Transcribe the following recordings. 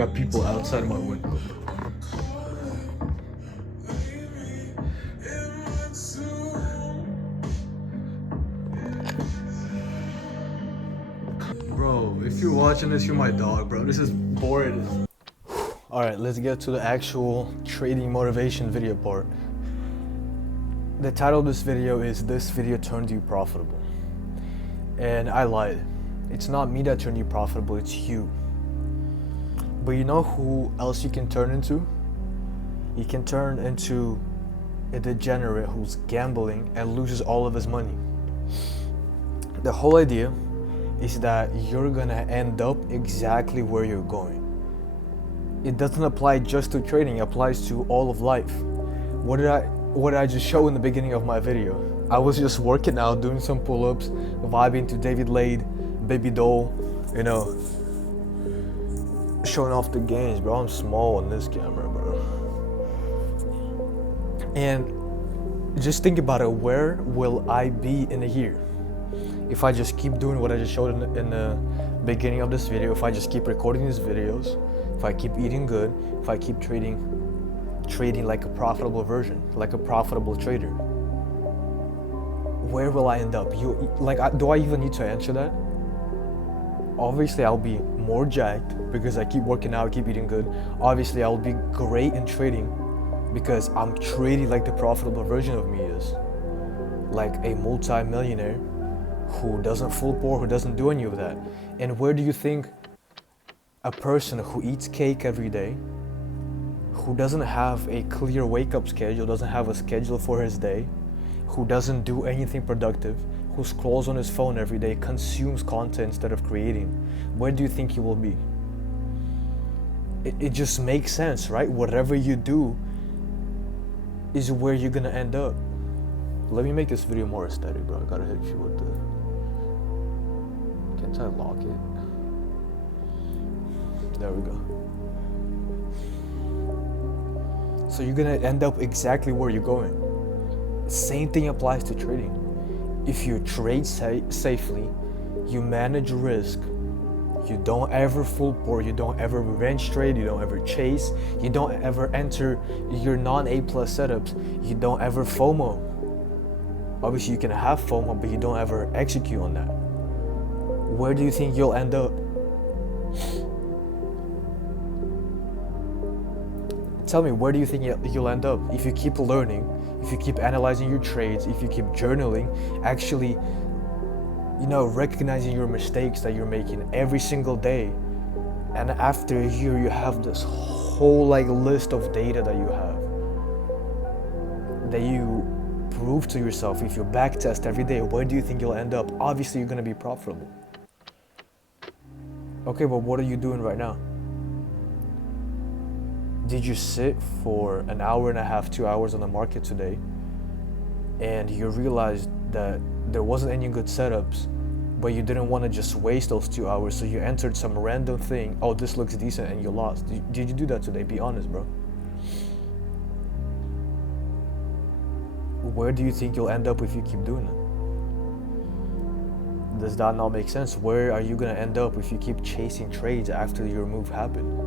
got people outside my window. Bro, if you're watching this, you're my dog, bro. This is boring. Alright, let's get to the actual trading motivation video part. The title of this video is "This Video Turned You Profitable." And I lied. It's not me that turned you profitable, it's you. But you know who else you can turn into? You can turn into a degenerate who's gambling and loses all of his money. The whole idea is that you're gonna end up exactly where you're going. It doesn't apply just to trading, it applies to all of life. What did I just show in the beginning of my video? I was just working out, doing some pull-ups, vibing to David Lade, Baby Doll, you know, showing off the gains, bro. I'm small on this camera, bro. And just think about it, where will I be in a year? If I just keep doing what I just showed in the beginning of this video, if I just keep recording these videos, if I keep eating good, if I keep trading like a profitable version, like a profitable trader, where will I end up? Do I even need to answer that? Obviously, I'll be more jacked because I keep working out, keep eating good. Obviously, I'll be great in trading because I'm trading like the profitable version of me is. Like a multi-millionaire who doesn't fool poor, who doesn't do any of that. And where do you think a person who eats cake every day, who doesn't have a clear wake-up schedule, doesn't have a schedule for his day, who doesn't do anything productive, who scrolls on his phone every day, consumes content instead of creating, where do you think he will be? It just makes sense, right? Whatever you do is where you're gonna end up. Let me make this video more aesthetic, bro. I gotta hit you with the... Can't I lock it? There we go. So you're gonna end up exactly where you're going. Same thing applies to trading. If you trade safely, you manage risk, you don't ever fool poor, you don't ever revenge trade, you don't ever chase, you don't ever enter your non-A+ setups, you don't ever FOMO. Obviously you can have FOMO, but you don't ever execute on that. Where do you think you'll end up? Tell me, where do you think you'll end up if you keep learning, if you keep analyzing your trades, if you keep journaling, actually, you know, recognizing your mistakes that you're making every single day, and after a year you have this whole like list of data that you have, that you prove to yourself. If you backtest every day, where do you think you'll end up? Obviously you're gonna be profitable. Okay, but what are you doing right now? Did you sit for an hour and a half, 2 hours on the market today, and you realized that there wasn't any good setups, but you didn't want to just waste those 2 hours, so you entered some random thing, oh, this looks decent, and you lost? Did you do that today? Be honest, bro. Where do you think you'll end up if you keep doing it? Does that not make sense? Where are you gonna end up if you keep chasing trades after your move happened?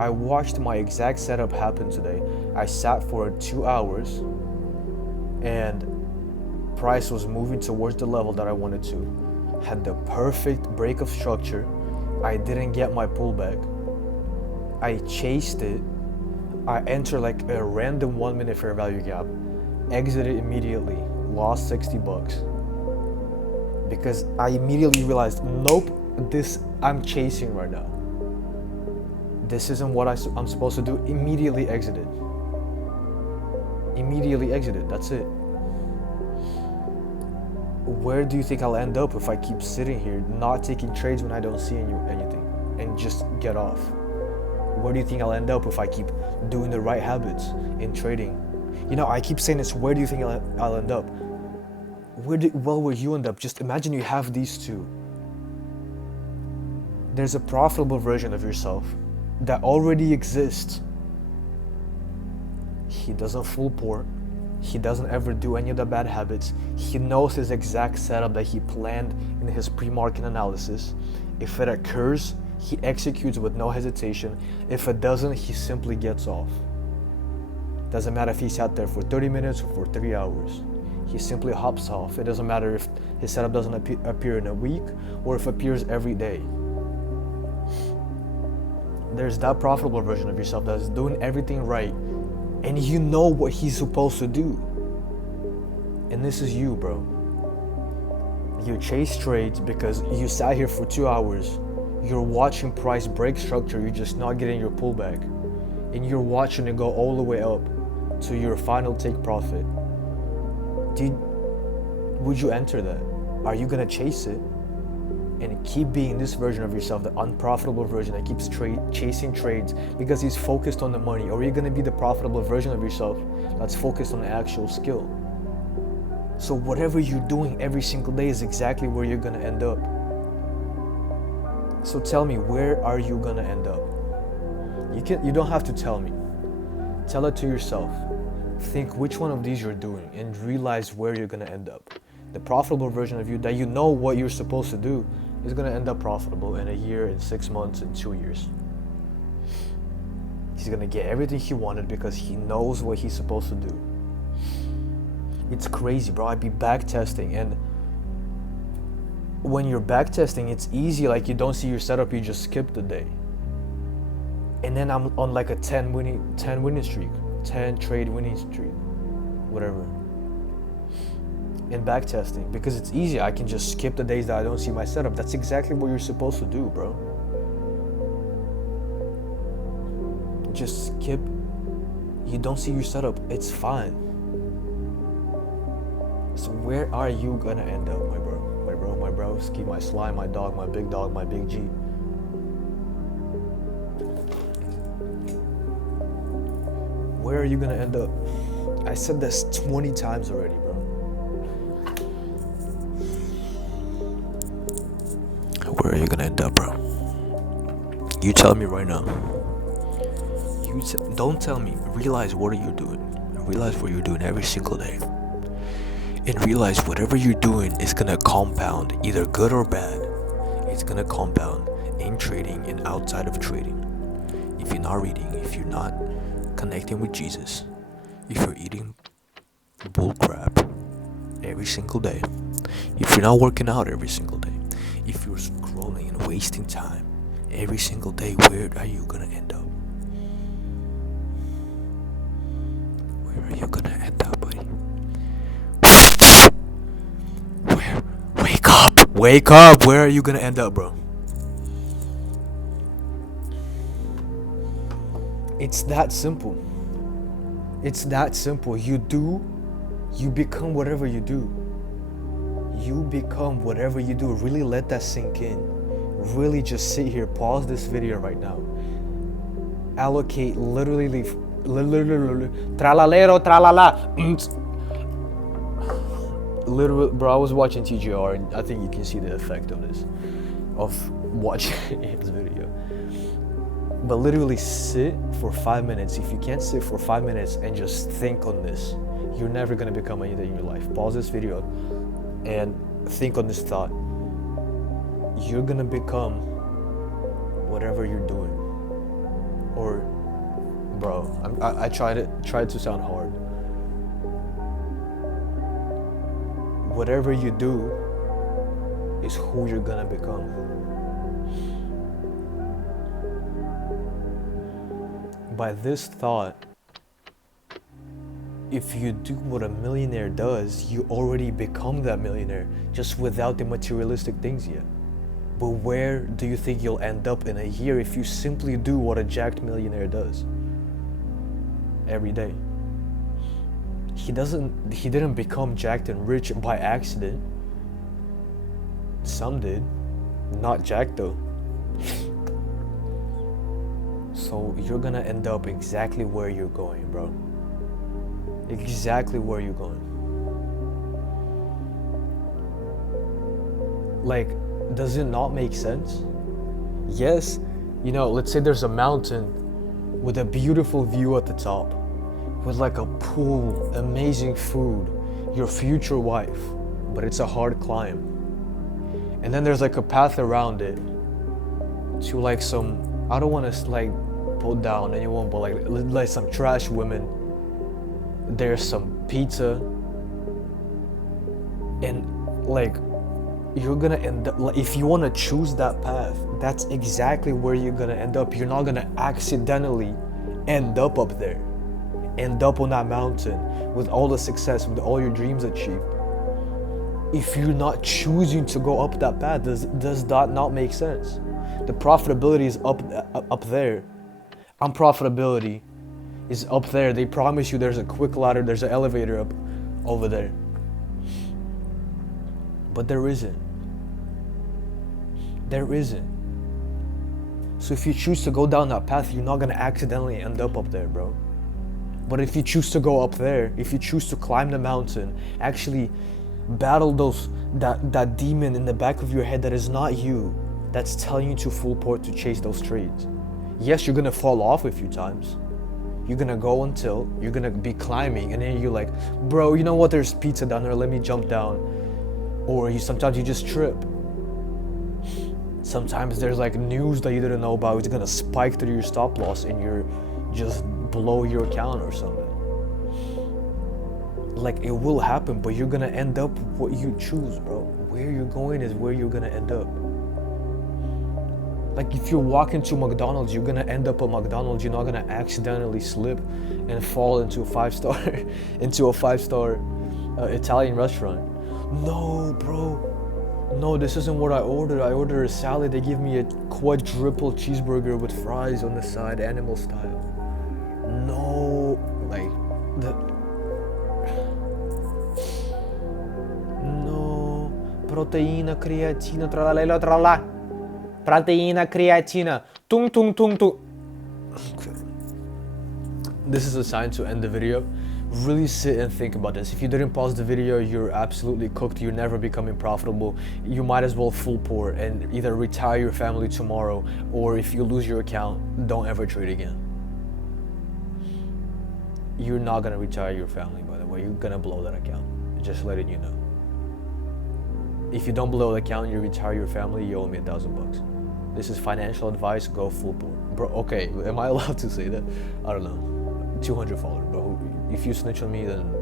I watched my exact setup happen today. I sat for 2 hours and price was moving towards the level that I wanted to. Had the perfect break of structure. I didn't get my pullback. I chased it. I entered like a random 1 minute fair value gap. Exited immediately. Lost 60 bucks. Because I immediately realized, nope, I'm chasing right now. This isn't what I'm supposed to do. Immediately exited. That's it. Where do you think I'll end up if I keep sitting here, not taking trades when I don't see anything, and just get off? Where do you think I'll end up if I keep doing the right habits in trading? You know, I keep saying this, where do you think I'll end up? Where will you end up? Just imagine you have these two. There's a profitable version of yourself that already exists. He doesn't fool poor. He doesn't ever do any of the bad habits. He knows his exact setup that he planned in his pre-market analysis. If it occurs, He executes with no hesitation. If it doesn't, he simply gets off. Doesn't matter if he's out there for 30 minutes or for 3 hours. He simply hops off. It doesn't matter if his setup doesn't appear in a week or if it appears every day. There's that profitable version of yourself that's doing everything right, and you know what he's supposed to do. And this is you, bro. You chase trades because you sat here for 2 hours. You're watching price break structure. You're just not getting your pullback. And you're watching it go all the way up to your final take profit. Would you enter that? Are you gonna chase it and keep being this version of yourself, the unprofitable version that keeps chasing trades because he's focused on the money? Or are you gonna be the profitable version of yourself that's focused on the actual skill? So whatever you're doing every single day is exactly where you're gonna end up. So tell me, where are you gonna end up? You don't have to tell me. Tell it to yourself. Think which one of these you're doing and realize where you're gonna end up. The profitable version of you that you know what you're supposed to do is gonna end up profitable in a year, in 6 months, in 2 years. He's gonna get everything he wanted because he knows what he's supposed to do. It's crazy, bro. I'd be back testing, and when you're back testing, it's easy. Like, you don't see your setup, you just skip the day. And then I'm on like a 10 winning streak, 10 trade winning streak, whatever. In back testing, because it's easy. I can just skip the days that I don't see my setup. That's exactly what you're supposed to do, bro. Just skip. You don't see your setup, it's fine. So where are you gonna end up, my bro? My broski, my slime, my dog, my big G. Where are you gonna end up? I said this 20 times already, bro. Where are you gonna end up, bro? You tell me right now. Don't tell me. Realize what are you doing. Realize what you're doing every single day. And realize whatever you're doing is gonna compound, either good or bad. It's gonna compound in trading and outside of trading. If you're not reading, if you're not connecting with Jesus, if you're eating bull crap every single day, if you're not working out every single day, if you're scrolling and wasting time every single day, where are you gonna end up? Where are you gonna end up, buddy? Wake up! Where are you gonna end up, bro? It's that simple. It's that simple. You become whatever you do. You become whatever you do. Really let that sink in. Really just sit here, pause this video right now. Allocate literally tralalero tralala. Literally, bro, I was watching TGR and I think you can see the effect of this, of watching his video. But literally sit for 5 minutes. If you can't sit for 5 minutes and just think on this, you're never gonna become anything in your life. Pause this video and think on this thought. You're gonna become whatever you're doing. Or, bro, I tried to sound hard. Whatever you do is who you're gonna become. By this thought, if you do what a millionaire does, you already become that millionaire, just without the materialistic things yet. But where do you think you'll end up in a year if you simply do what a jacked millionaire does every day? He didn't become jacked and rich by accident. Some did. Not jacked though. So you're gonna end up exactly where you're going, bro. Exactly where you're going. Like, does it not make sense? Yes, you know, let's say there's a mountain with a beautiful view at the top, with like a pool, amazing food, your future wife, but it's a hard climb. And then there's like a path around it, to like some, I don't want to like put down anyone, but like some trash women. There's some pizza, and like you're gonna end up, like, if you want to choose that path, that's exactly where you're gonna end up. You're not gonna accidentally end up there, end up on that mountain with all the success, with all your dreams achieved. If you're not choosing to go up that path, does that not make sense? The profitability is up there, and profitability is up there. They promise you there's a quick ladder, there's an elevator up over there, but there isn't. There isn't. So if you choose to go down that path, you're not gonna accidentally end up there, bro. But if you choose to go up there, if you choose to climb the mountain, actually battle that demon in the back of your head that is not you, that's telling you to full port to chase those trades. Yes, you're gonna fall off a few times. You're gonna go until you're gonna be climbing, and then you're like, bro, you know what? There's pizza down there. Let me jump down. Or sometimes you just trip. Sometimes there's like news that you didn't know about. It's gonna spike through your stop loss, and you're just blow your account or something. Like, it will happen, but you're gonna end up what you choose, bro. Where you're going is where you're gonna end up. Like, if you're walking to McDonald's, you're gonna end up at McDonald's. You're not gonna accidentally slip and fall into a five-star Italian restaurant. No, bro. No, this isn't what I ordered. I ordered a salad. They give me a quadruple cheeseburger with fries on the side, animal style. No, like no, proteína, creatina, tralala, tralala. Proteína, creatina, tung tung tung tung. This is a sign to end the video. Really sit and think about this. If you didn't pause the video, you're absolutely cooked. You're never becoming profitable. You might as well full port and either retire your family tomorrow, or if you lose your account, don't ever trade again. You're not gonna retire your family, by the way. You're gonna blow that account. Just letting you know. If you don't blow the account, you retire your family, you owe me $1,000. This is financial advice. Go full port, bro. Okay, am I allowed to say that? I don't know. 200 followers, bro. If you snitch on me, then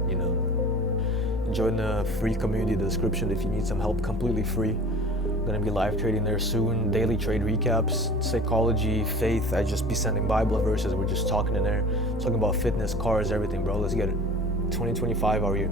join the free community in the description if you need some help, completely free. I'm gonna be live trading there soon. Daily trade recaps, psychology, faith. I just be sending Bible verses. We're just talking in there, talking about fitness, cars, everything, bro. Let's get it. 2025 our year.